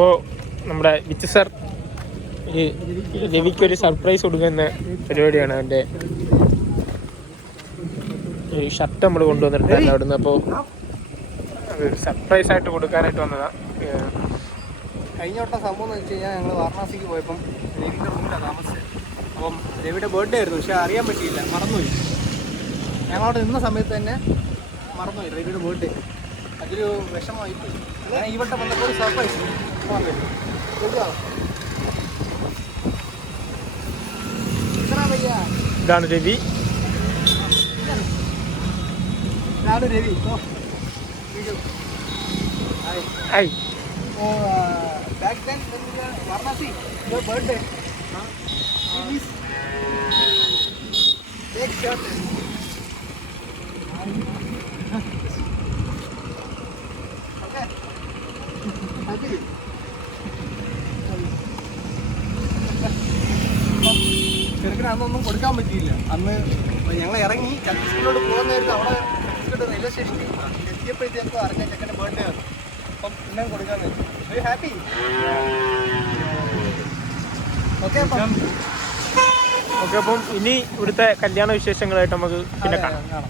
അപ്പോൾ നമ്മുടെ which sir ഈ രവിക്കൊരു സർപ്രൈസ് കൊടുക്കുന്ന പരിപാടിയാണ്. അവൻ്റെ ഈ ഷർട്ട് നമ്മൾ കൊണ്ടുവന്നിട്ടുണ്ടായിരുന്നു അവിടുന്ന്. അപ്പോൾ അത് സർപ്രൈസ് ആയിട്ട് കൊടുക്കാനായിട്ട് വന്നതാണ്. കഴിഞ്ഞ വട്ടം സംഭവം എന്ന് വെച്ച് കഴിഞ്ഞാൽ ഞങ്ങൾ വാരണാസിക്ക് പോയപ്പം രവിയുടെ റൂമിലാണ് താമസിച്ചത്. അപ്പം രവിയുടെ ബർത്ത്ഡേ ആയിരുന്നു, പക്ഷെ അറിയാൻ പറ്റിയില്ല, മറന്നുപോയി. ഞങ്ങളവിടെ നിന്ന സമയത്ത് തന്നെ മറന്നുപോയി രവിയുടെ ബർത്ത്ഡേ. അതൊരു വിഷമമായി. ഞാൻ ഈ വട്ടം വന്നപ്പോൾ ഒരു സർപ്രൈസ്. ഇതാണ് രവി. ഇതാണ് Ravi. Hi. Back then when we were Varanasi, your birthday. Please take shot. Okay. Happy. ചെറുക്കിന് അന്നൊന്നും കൊടുക്കാൻ പറ്റിയില്ല. അന്ന് ഞങ്ങൾ ഇറങ്ങി ഛത്തീസ്ഗഡിലോട്ട് പോകുന്ന നേരത്തെ അവിടെ ഛത്തീസ്ഗഡ് റെയിൽവേ സ്റ്റേഷനിൽ എത്തിയപ്പോഴത്തേക്കും അറിഞ്ഞ ചെക്കൻ്റെ ബർത്ത്ഡേ ആണ്. അപ്പം പിന്നെ കൊടുക്കാന്ന് വെച്ചു. ഹാപ്പി. ഓക്കെ അപ്പം ഇനി ഇവിടുത്തെ കല്യാണ വിശേഷങ്ങളായിട്ട് നമുക്ക് പിന്നെ കാണാം.